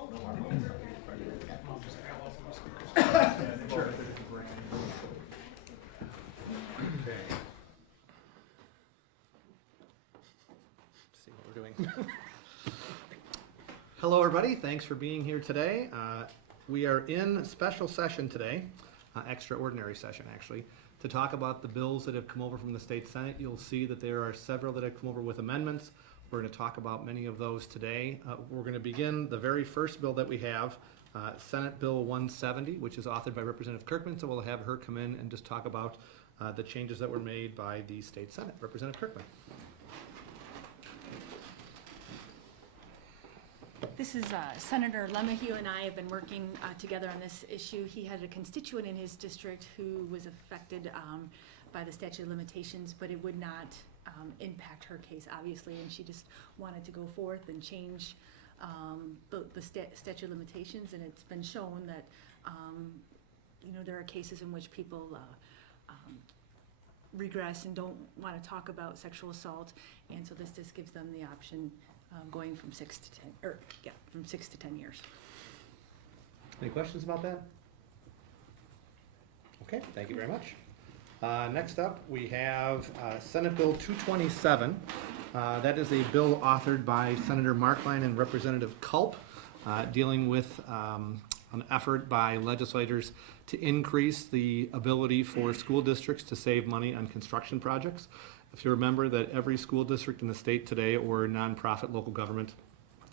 Sure. Okay. See what we're doing. Hello, everybody. Thanks for being here today. We are in special session today, extraordinary session actually, to talk about the bills that have come over from the state Senate. You'll see that there are several that have come over with amendments. We're going to talk about many of those today. We're going to begin the very first bill that we have, Senate Bill 170, which is authored by Representative Kirkman. So we'll have her come in and just talk about the changes that were made by the state Senate. Representative Kirkman. This is Senator Lemahue and I have been working together on this issue. He had a constituent in his district who was affected by the statute of limitations, but it would not impact her case, obviously, and she just wanted to go forth and change the statute of limitations, and it's been shown that there are cases in which people regress and don't want to talk about sexual assault, and so this just gives them the option going from 6 to 10 years. Any questions about that? Okay, thank you very much. Next up, we have Senate Bill 227. That is a bill authored by Senator Markline and Representative Culp, dealing with an effort by legislators to increase the ability for school districts to save money on construction projects. If you remember that every school district in the state today, or nonprofit local government,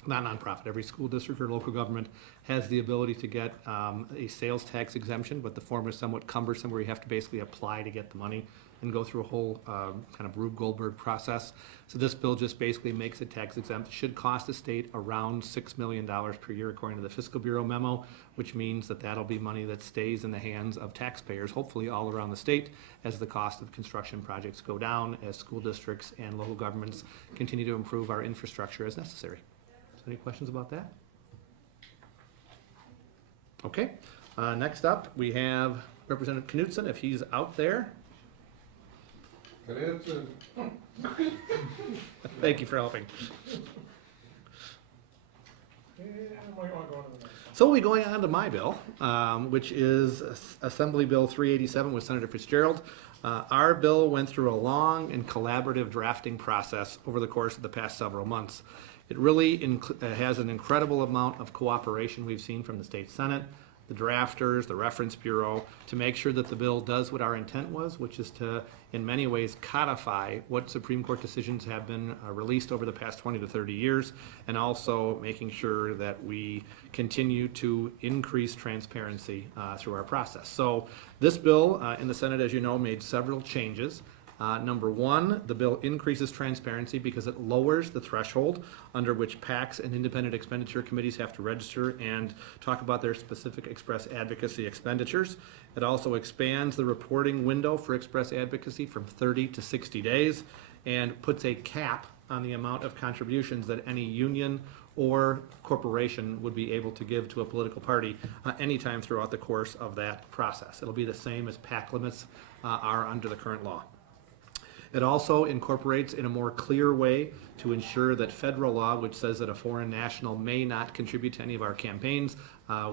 not nonprofit, every school district or local government has the ability to get a sales tax exemption, but the form is somewhat cumbersome where you have to basically apply to get the money and go through a whole kind of Rube Goldberg process. So this bill just basically makes it tax exempt. It should cost the state around $6 million per year according to the Fiscal Bureau memo, which means that that'll be money that stays in the hands of taxpayers, hopefully all around the state, as the cost of construction projects go down, as school districts and local governments continue to improve our infrastructure as necessary. So any questions about that? Okay, next up we have Representative Knutson, if he's out there. Thank you for helping. So we'll be going on to my bill, which is Assembly Bill 387 with Senator Fitzgerald. Our bill went through a long and collaborative drafting process over the course of the past several months. It really has an incredible amount of cooperation we've seen from the state Senate, the drafters, the reference bureau, to make sure that the bill does what our intent was, which is to, in many ways, codify what Supreme Court decisions have been released over the past 20 to 30 years, and also making sure that we continue to increase transparency through our process. So this bill in the Senate, as you know, made several changes. Number one, the bill increases transparency because it lowers the threshold under which PACs and independent expenditure committees have to register and talk about their specific express advocacy expenditures. It also expands the reporting window for express advocacy from 30 to 60 days and puts a cap on the amount of contributions that any union or corporation would be able to give to a political party anytime throughout the course of that process. It'll be the same as PAC limits are under the current law. It also incorporates in a more clear way to ensure that federal law, which says that a foreign national may not contribute to any of our campaigns,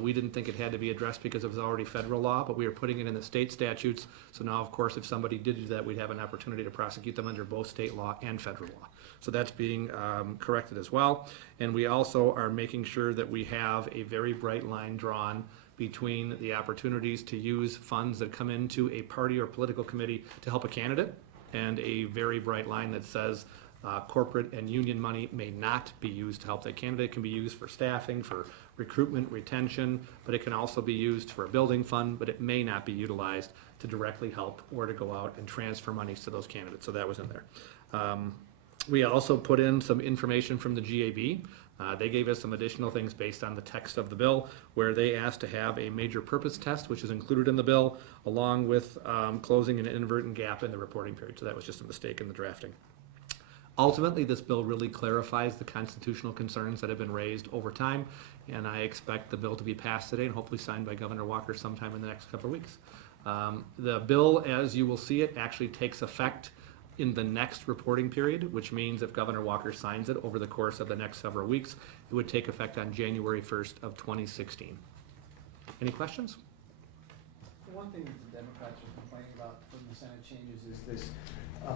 we didn't think it had to be addressed because it was already federal law, but we are putting it in the state statutes. So now, of course, if somebody did do that, we'd have an opportunity to prosecute them under both state law and federal law. So that's being corrected as well. And we also are making sure that we have a very bright line drawn between the opportunities to use funds that come into a party or political committee to help a candidate, and a very bright line that says corporate and union money may not be used to help that candidate. It can be used for staffing, for recruitment, retention, but it can also be used for a building fund, but it may not be utilized to directly help or to go out and transfer monies to those candidates. So that was in there. We also put in some information from the GAB. They gave us some additional things based on the text of the bill, where they asked to have a major purpose test, which is included in the bill, along with closing an inadvertent gap in the reporting period. So that was just a mistake in the drafting. Ultimately, this bill really clarifies the constitutional concerns that have been raised over time, and I expect the bill to be passed today and hopefully signed by Governor Walker sometime in the next couple of weeks. The bill, as you will see it, actually takes effect in the next reporting period, which means if Governor Walker signs it over the course of the next several weeks, it would take effect on January 1st of 2016. Any questions? The one thing that the Democrats are complaining about from the Senate changes is this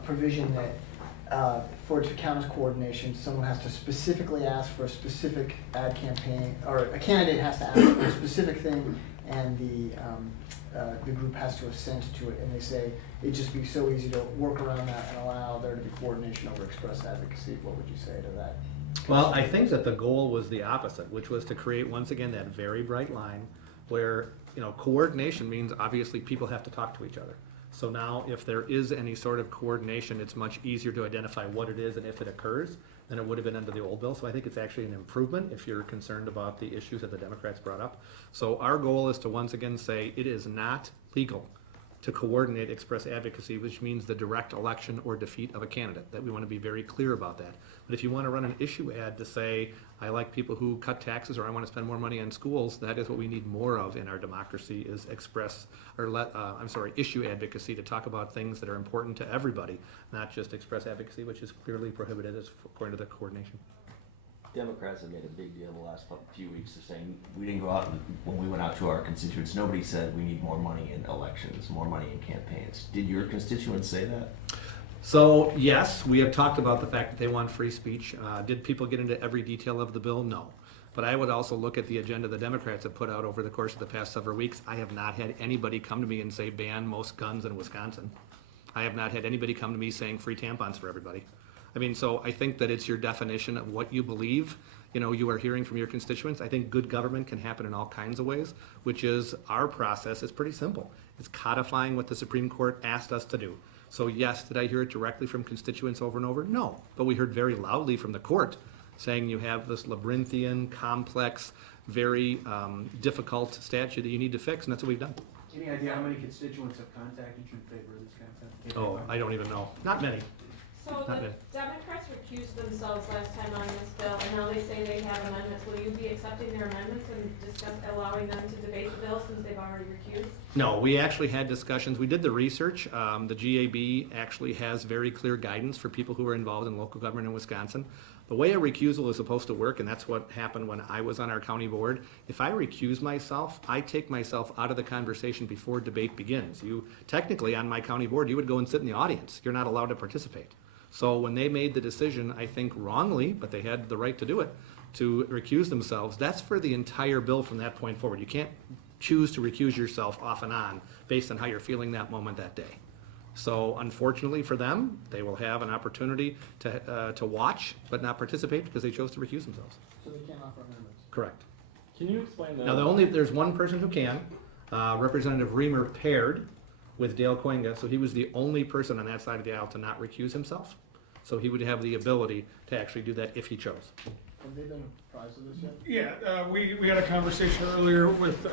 provision that for it to count as coordination, someone has to specifically ask for a specific ad campaign, or a candidate has to ask for a specific thing, and the group has to assent to it. And they say it'd just be so easy to work around that and allow there to be coordination over express advocacy. What would you say to that? Well, I think that the goal was the opposite, which was to create, once again, that very bright line where, coordination means obviously people have to talk to each other. So now if there is any sort of coordination, it's much easier to identify what it is and if it occurs than it would have been under the old bill. So I think it's actually an improvement if you're concerned about the issues that the Democrats brought up. So our goal is to once again say it is not legal to coordinate express advocacy, which means the direct election or defeat of a candidate, that we want to be very clear about that. But if you want to run an issue ad to say, I like people who cut taxes, or I want to spend more money on schools, that is what we need more of in our democracy, is issue advocacy, to talk about things that are important to everybody, not just express advocacy, which is clearly prohibited as according to the coordination. Democrats have made a big deal the last few weeks of saying we didn't go out and, when we went out to our constituents, nobody said we need more money in elections, more money in campaigns. Did your constituents say that? So yes, we have talked about the fact that they want free speech. Did people get into every detail of the bill? No. But I would also look at the agenda the Democrats have put out over the course of the past several weeks. I have not had anybody come to me and say ban most guns in Wisconsin. I have not had anybody come to me saying free tampons for everybody. I mean, so I think that it's your definition of what you believe, you are hearing from your constituents. I think good government can happen in all kinds of ways, which is our process is pretty simple. It's codifying what the Supreme Court asked us to do. So yes, did I hear it directly from constituents over and over? No, but we heard very loudly from the court saying you have this labyrinthian, complex, very difficult statute that you need to fix, and that's what we've done. Any idea how many constituents have contacted you in favor of this kind of thing? Oh, I don't even know. Not many. So Not the bad. Democrats recused themselves last time on this bill, and now they say they have amendments. Will you be accepting their amendments and allowing them to debate the bill since they've already recused? No, we actually had discussions. We did the research. The GAB actually has very clear guidance for people who are involved in local government in Wisconsin. The way a recusal is supposed to work, and that's what happened when I was on our county board, if I recuse myself, I take myself out of the conversation before debate begins. You, technically, on my county board, you would go and sit in the audience. You're not allowed to participate. So when they made the decision, I think wrongly, but they had the right to do it, to recuse themselves, that's for the entire bill from that point forward. You can't choose to recuse yourself off and on based on how you're feeling that moment that day. So unfortunately for them, they will have an opportunity to watch but not participate because they chose to recuse themselves. So they can't offer amendments. Correct. Can you explain that? Now, there's one person who can, Representative Reamer paired with Dale Coinga, so he was the only person on that side of the aisle to not recuse himself. So he would have the ability to actually do that if he chose. Have they been apprised of this yet? Yeah, we had a conversation earlier with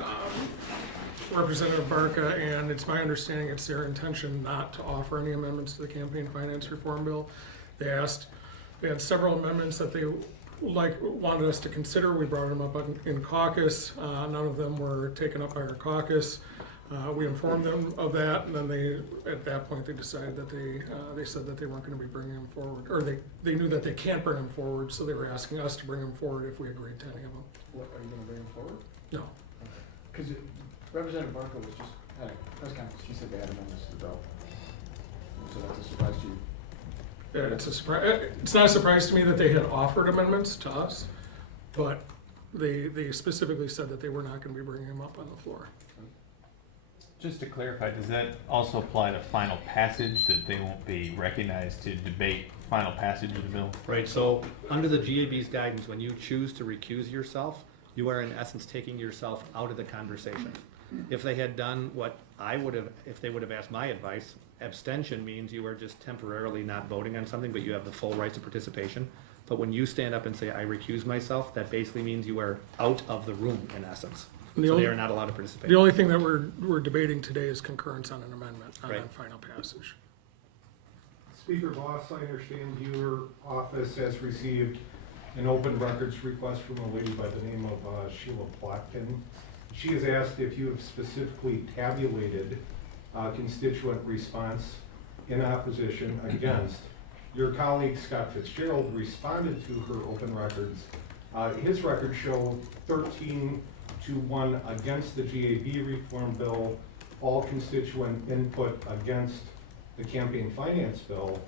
Representative Barca, and it's my understanding it's their intention not to offer any amendments to the campaign finance reform bill. They had several amendments that they wanted us to consider. We brought them up in caucus. None of them were taken up by our caucus. We informed them of that, and then at that point, they decided that they said that they weren't going to be bringing them forward, or they knew that they can't bring them forward, so they were asking us to bring them forward if we agreed to any of them. What, are you going to bring them forward? No. Because Representative Barco was just had a press conference. She said they had amendments to the bill. So that's a surprise to you. Yeah, it's a surprise. It's not a surprise to me that they had offered amendments to us, but they specifically said that they were not going to be bringing them up on the floor. Just to clarify, does that also apply to final passage, that they won't be recognized to debate final passage of the bill? Right, so under the GAB's guidance, when you choose to recuse yourself, you are in essence taking yourself out of the conversation. If they had done what I would have, if they would have asked my advice, abstention means you are just temporarily not voting on something, but you have the full rights of participation. But when you stand up and say, I recuse myself, that basically means you are out of the room in essence. So they are not allowed to participate. The only thing that we're debating today is concurrence on an amendment, on Right. final passage. Speaker Vos, I understand your office has received an open records request from a lady by the name of Sheila Plotkin. She has asked if you have specifically tabulated constituent response in opposition against. Your colleague Scott Fitzgerald responded to her open records. His records show 13-1 against the GAB reform bill, all constituent input against the campaign finance bill.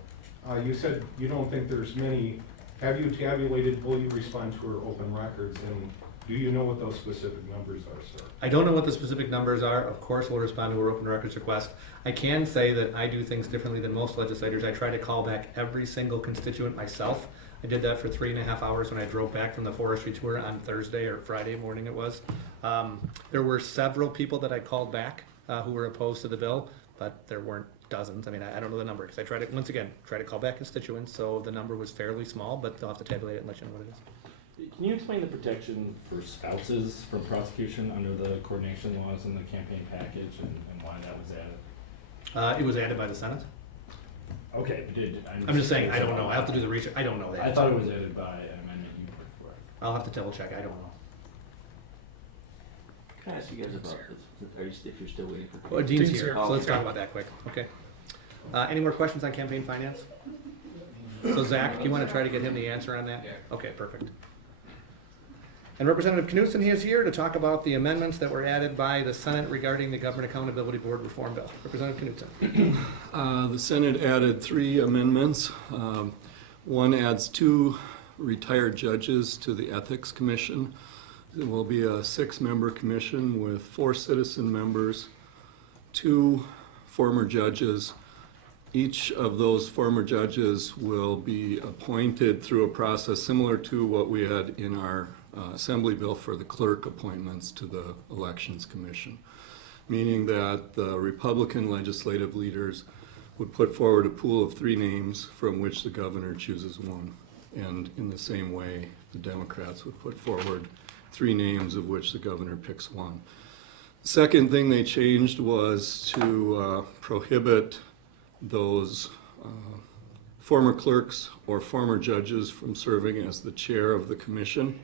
You said you don't think there's many. Have you tabulated, will you respond to her open records, and do you know what those specific numbers are, sir? I don't know what the specific numbers are. Of course, we'll respond to our open records request. I can say that I do things differently than most legislators. I try to call back every single constituent myself. I did that for 3.5 hours when I drove back from the forestry tour on Thursday or Friday morning it was. There were several people that I called back who were opposed to the bill, but there weren't dozens. I mean, I don't know the number because I tried to, once again, try to call back constituents, so the number was fairly small, but they'll have to tabulate it and let you know what it is. Can you explain the protection for spouses from prosecution under the coordination laws in the campaign package and why that was added? It was added by the Senate. Okay, but I'm just saying, I don't know. I have to do the research. I don't know that. I thought it was added by an amendment you put forth. I'll have to double check. I don't know. Can I ask you guys about this, if you're still waiting for? Oh, Dean's Dean's here, here. so let's talk about that quick. Okay. Any more questions on campaign finance? So Zach, do you want to try to get him the answer on that? Yeah. Okay, perfect. And Representative Knutson, he is here to talk about the amendments that were added by the Senate regarding the Government Accountability Board reform bill. Representative Knutson. The Senate added 3 amendments. One adds 2 retired judges to the Ethics Commission. It will be a 6-member commission with 4 citizen members, 2 former judges. Each of those former judges will be appointed through a process similar to what we had in our Assembly bill for the clerk appointments to the Elections Commission, meaning that the Republican legislative leaders would put forward a pool of 3 names from which the governor chooses one. And in the same way, the Democrats would put forward 3 names of which the governor picks one. The second thing they changed was to prohibit those former clerks or former judges from serving as the chair of the commission.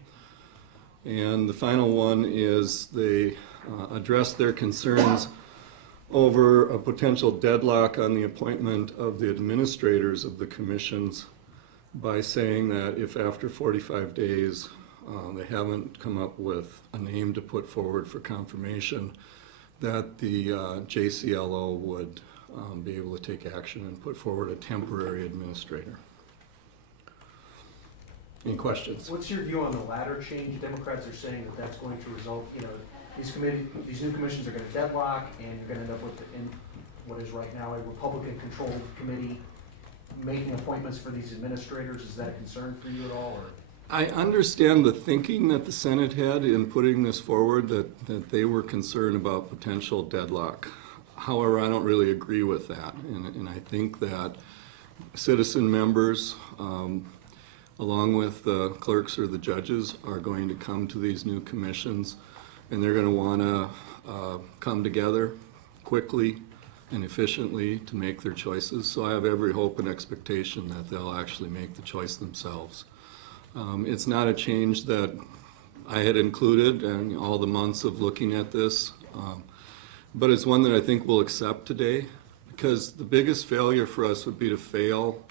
And the final one is they addressed their concerns over a potential deadlock on the appointment of the administrators of the commissions by saying that if after 45 days they haven't come up with a name to put forward for confirmation, that the JCLO would be able to take action and put forward a temporary administrator. Any questions? What's your view on the latter change? Democrats are saying that that's going to result, these new commissions are gonna deadlock, and you're gonna end up with, in what is right now a Republican-controlled committee making appointments for these administrators. Is that a concern for you at all, or? I understand the thinking that the Senate had in putting this forward, that they were concerned about potential deadlock. However, I don't really agree with that, and I think that citizen members, along with the clerks or the judges, are going to come to these new commissions, and they're going to want to come together quickly and efficiently to make their choices. So I have every hope and expectation that they'll actually make the choice themselves. It's not a change that I had included in all the months of looking at this, but it's one that I think we'll accept today, because the biggest failure for us would be to fail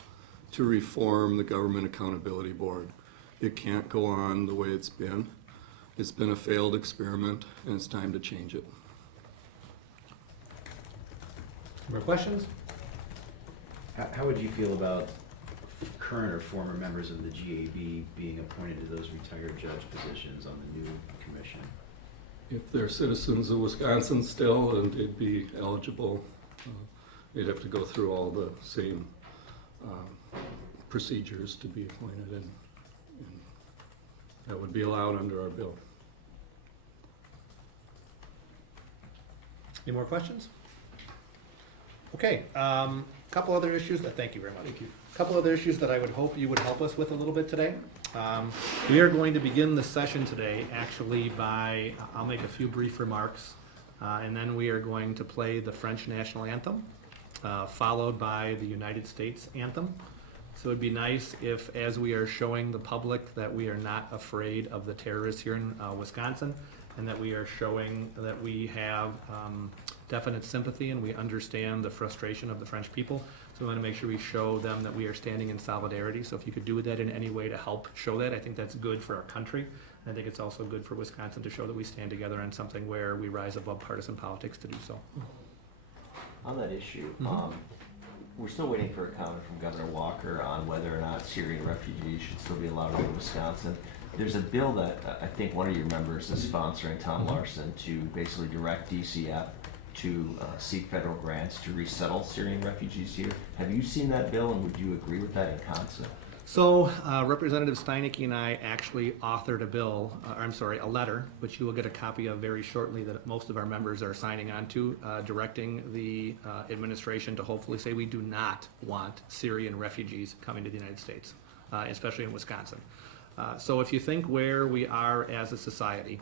to reform the Government Accountability Board. It can't go on the way it's been. It's been a failed experiment, and it's time to change it. More questions? How would you feel about current or former members of the GAB being appointed to those retired judge positions on the new commission? If they're citizens of Wisconsin still, and they'd be eligible, they'd have to go through all the same procedures to be appointed, and that would be allowed under our bill. Any more questions? Okay, couple other issues. Thank you very much. Thank you. Couple other issues that I would hope you would help us with a little bit today. We are going to begin the session today actually by, I'll make a few brief remarks, and then we are going to play the French national anthem, followed by the United States anthem. So it'd be nice if, as we are showing the public that we are not afraid of the terrorists here in Wisconsin, and that we are showing that we have definite sympathy and we understand the frustration of the French people. So we want to make sure we show them that we are standing in solidarity. So if you could do that in any way to help show that, I think that's good for our country. I think it's also good for Wisconsin to show that we stand together on something where we rise above partisan politics to do so. On that issue, Mhm. we're still waiting for a comment from Governor Walker on whether or not Syrian refugees should still be allowed to go to Wisconsin. There's a bill that I think one of your members is sponsoring, Tom Larson, to basically direct DCF to seek federal grants to resettle Syrian refugees here. Have you seen that bill, and would you agree with that in concept? So Representative Steinecke and I actually authored a letter, which you will get a copy of very shortly, that most of our members are signing on to, directing the administration to hopefully say we do not want Syrian refugees coming to the United States, especially in Wisconsin. So if you think where we are as a society,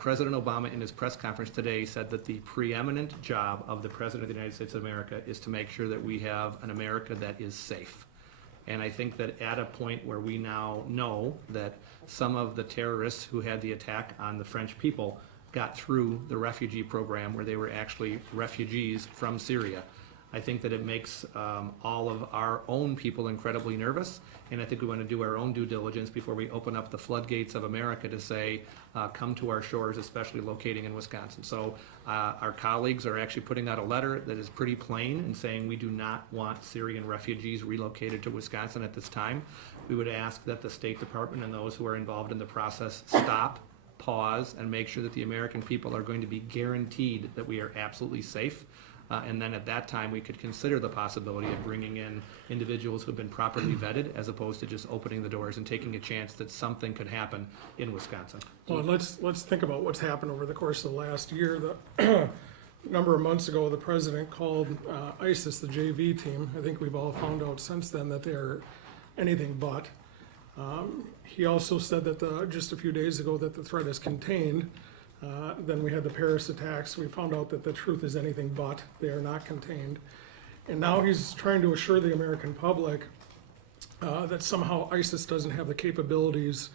President Obama in his press conference today said that the preeminent job of the President of the United States of America is to make sure that we have an America that is safe. And I think that at a point where we now know that some of the terrorists who had the attack on the French people got through the refugee program where they were actually refugees from Syria, I think that it makes all of our own people incredibly nervous. And I think we want to do our own due diligence before we open up the floodgates of America to say, come to our shores, especially locating in Wisconsin. So our colleagues are actually putting out a letter that is pretty plain and saying we do not want Syrian refugees relocated to Wisconsin at this time. We would ask that the State Department and those who are involved in the process stop, pause, and make sure that the American people are going to be guaranteed that we are absolutely safe. And then at that time, we could consider the possibility of bringing in individuals who've been properly vetted, as opposed to just opening the doors and taking a chance that something could happen in Wisconsin. Well, let's think about what's happened over the course of the last year. A number of months ago, the president called ISIS the JV team. I think we've all found out since then that they're anything but. He also said that just a few days ago that the threat is contained. Then we had the Paris attacks. We found out that the truth is anything but. They are not contained. And now he's trying to assure the American public that somehow ISIS doesn't have the capabilities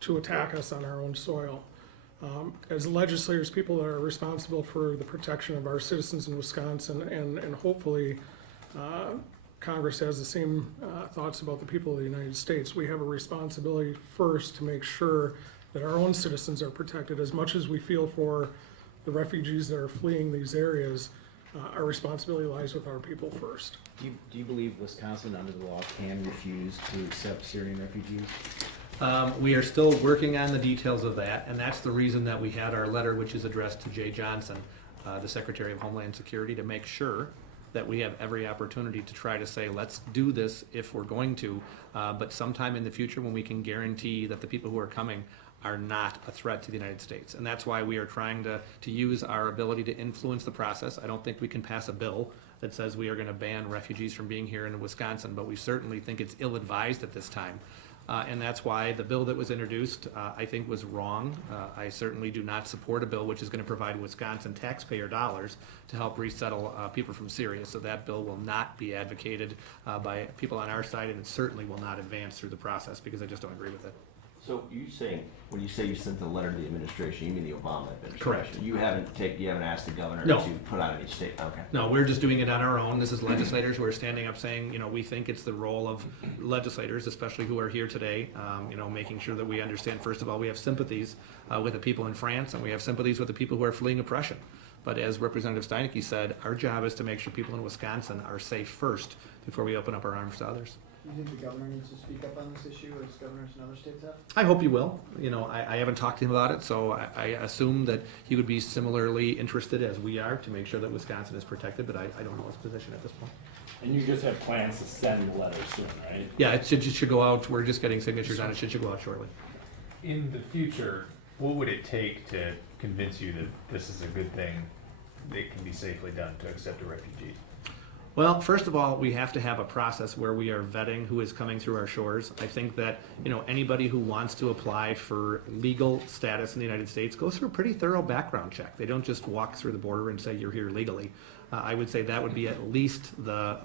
to attack us on our own soil. As legislators, people that are responsible for the protection of our citizens in Wisconsin, and hopefully Congress has the same thoughts about the people of the United States. We have a responsibility first to make sure that our own citizens are protected. As much as we feel for the refugees that are fleeing these areas, our responsibility lies with our people first. Do you believe Wisconsin, under the law, can refuse to accept Syrian refugees? We are still working on the details of that, and that's the reason that we had our letter, which is addressed to Jay Johnson, the Secretary of Homeland Security, to make sure that we have every opportunity to try to say, let's do this if we're going to, but sometime in the future when we can guarantee that the people who are coming are not a threat to the United States. And that's why we are trying to use our ability to influence the process. I don't think we can pass a bill that says we are going to ban refugees from being here in Wisconsin, but we certainly think it's ill-advised at this time. And that's why the bill that was introduced, I think, was wrong. I certainly do not support a bill which is going to provide Wisconsin taxpayer dollars to help resettle people from Syria. So that bill will not be advocated by people on our side, and it certainly will not advance through the process because I just don't agree with it. So when you say you sent the letter to the administration, you mean the Obama administration? Correct. You haven't asked the governor No. to put out any state, okay. No, we're just doing it on our own. This is legislators who are standing up saying, we think it's the role of legislators, especially who are here today, making sure that we understand, first of all, we have sympathies with the people in France, and we have sympathies with the people who are fleeing oppression. But as Representative Steinecke said, our job is to make sure people in Wisconsin are safe first before we open up our arms to others. Do you think the governor needs to speak up on this issue as governors in other states have? I hope he will. I haven't talked to him about it, so I assume that he would be similarly interested as we are to make sure that Wisconsin is protected, but I don't know his position at this point. And you just have plans to send the letter soon, right? Yeah, it should go out. We're just getting signatures on it. It should go out shortly. In the future, what would it take to convince you that this is a good thing that can be safely done to accept a refugee? Well, first of all, we have to have a process where we are vetting who is coming through our shores. I think that, anybody who wants to apply for legal status in the United States goes through a pretty thorough background check. They don't just walk through the border and say you're here legally. I would say that would be at least the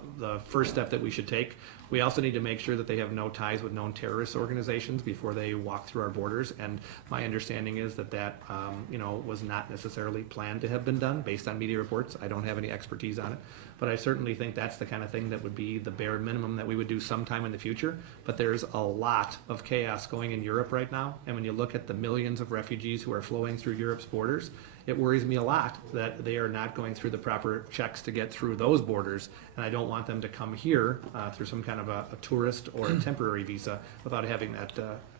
first step that we should take. We also need to make sure that they have no ties with known terrorist organizations before they walk through our borders. And my understanding is that was not necessarily planned to have been done based on media reports. I don't have any expertise on it, but I certainly think that's the kind of thing that would be the bare minimum that we would do sometime in the future. But there's a lot of chaos going in Europe right now, and when you look at the millions of refugees who are flowing through Europe's borders, it worries me a lot that they are not going through the proper checks to get through those borders, and I don't want them to come here through some kind of a tourist or a temporary visa without having that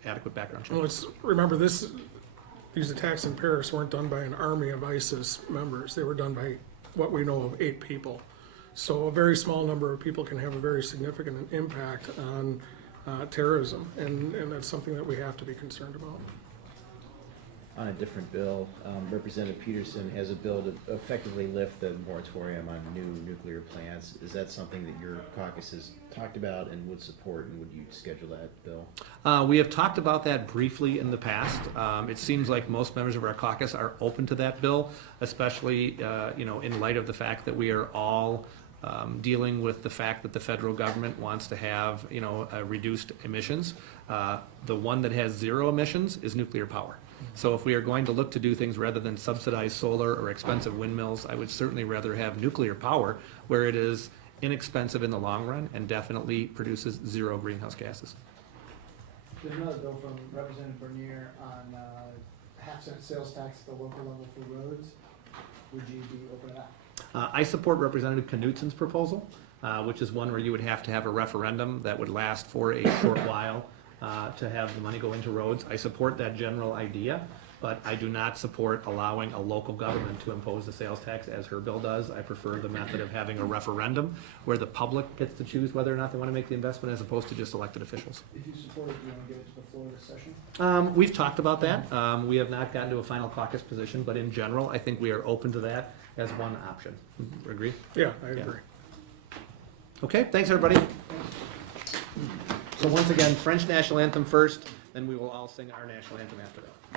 adequate background check. Well, let's remember these attacks in Paris weren't done by an army of ISIS members. They were done by what we know of 8 people. So a very small number of people can have a very significant impact on terrorism, and that's something that we have to be concerned about. On a different bill, Representative Peterson has a bill to effectively lift the moratorium on new nuclear plants. Is that something that your caucus has talked about and would support, and would you schedule that bill? We have talked about that briefly in the past. It seems like most members of our caucus are open to that bill, especially in light of the fact that we are all dealing with the fact that the federal government wants to have reduced emissions. The one that has 0 emissions is nuclear power. So if we are going to look to do things rather than subsidize solar or expensive windmills, I would certainly rather have nuclear power where it is inexpensive in the long run and definitely produces 0 greenhouse gases. There's another bill from Representative Bernier on half-cent sales tax at the local level for roads. Would you be open to that? I support Representative Knutson's proposal, which is one where you would have to have a referendum that would last for a short while to have the money go into roads. I support that general idea, but I do not support allowing a local government to impose the sales tax as her bill does. I prefer the method of having a referendum where the public gets to choose whether or not they want to make the investment as opposed to just elected officials. If you support it, do you want to get it to the floor of this session? We've talked about that. We have not gotten to a final caucus position, but in general, I think we are open to that as one option. Agree? Yeah, I agree. Okay, thanks, everybody. So once again, French national anthem first, then we will all sing our national anthem after that.